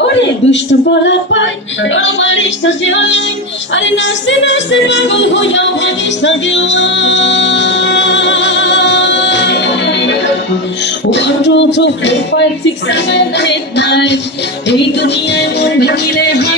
ওরে দুষ্ট পড়া পাই ওরা মারিস না সে আরে নাচতে নাচতে পাগল হইয়াও ভাঙিস না কেউ One, two, three, four, five, six, seven, eight, nine. এই দুনিয়ায় মন ভেঙিলে হয়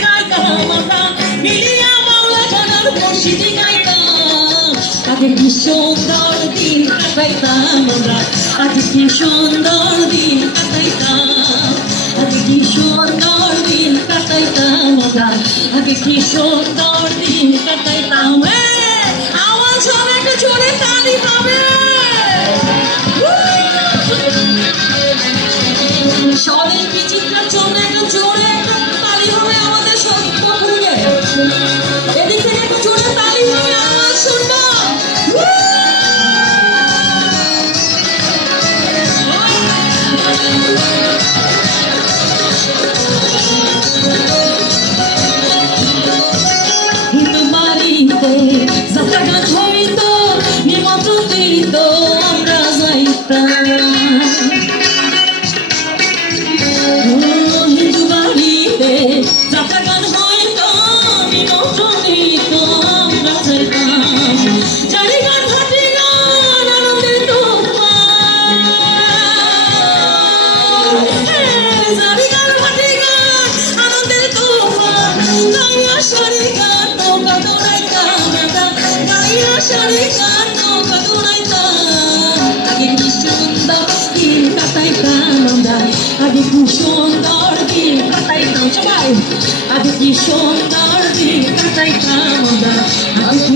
সুন্দর দিন কি সুন্দর দিন কাটাইতাম ওটা আগে কি সুন্দর দিন কাটাইতাম। আওয়াজ হবে, একটু জোরে সবাই কি চিন্তার জন্য একটা জোরে একটা শাড়ি গান নৌকা দৌড়াইতা মেটা গাইয়া শাড়ি গান নৌকা দৌড়াইতা আগে কি সুন্দর দিন কাটাইতাম আমরা আগে কি সুন্দর দিন কাটাইতাম সবাই আগে কি সুন্দর দিন কাটাইতাম আমরা আগে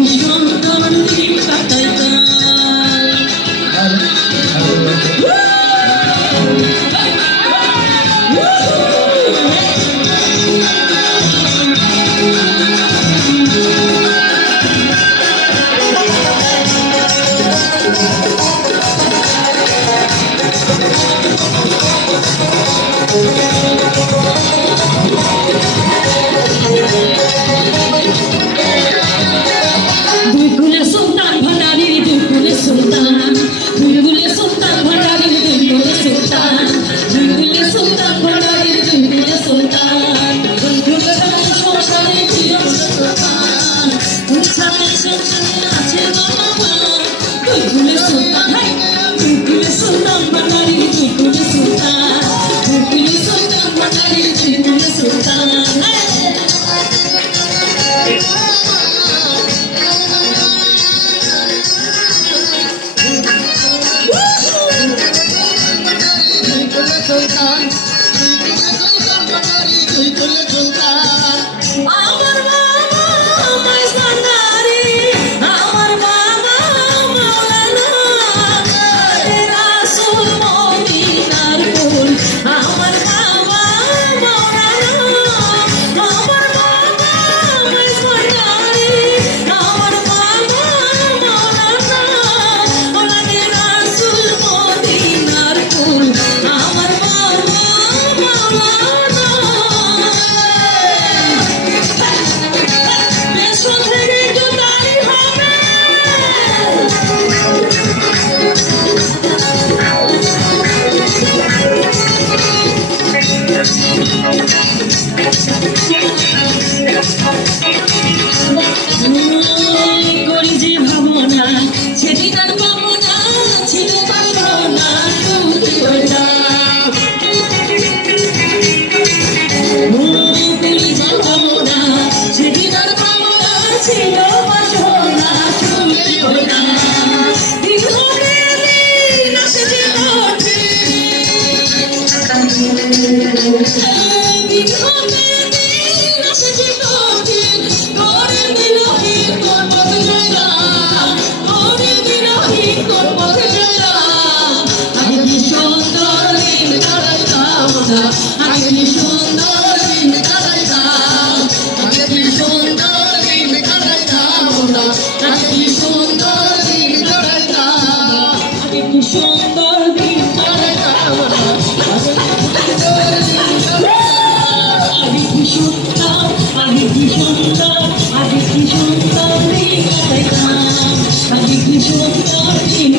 Sultan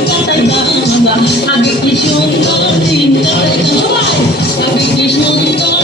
চিন্তায় বাবা আমি কি সুন্দর চিন্তায় আমি কি সুন্দর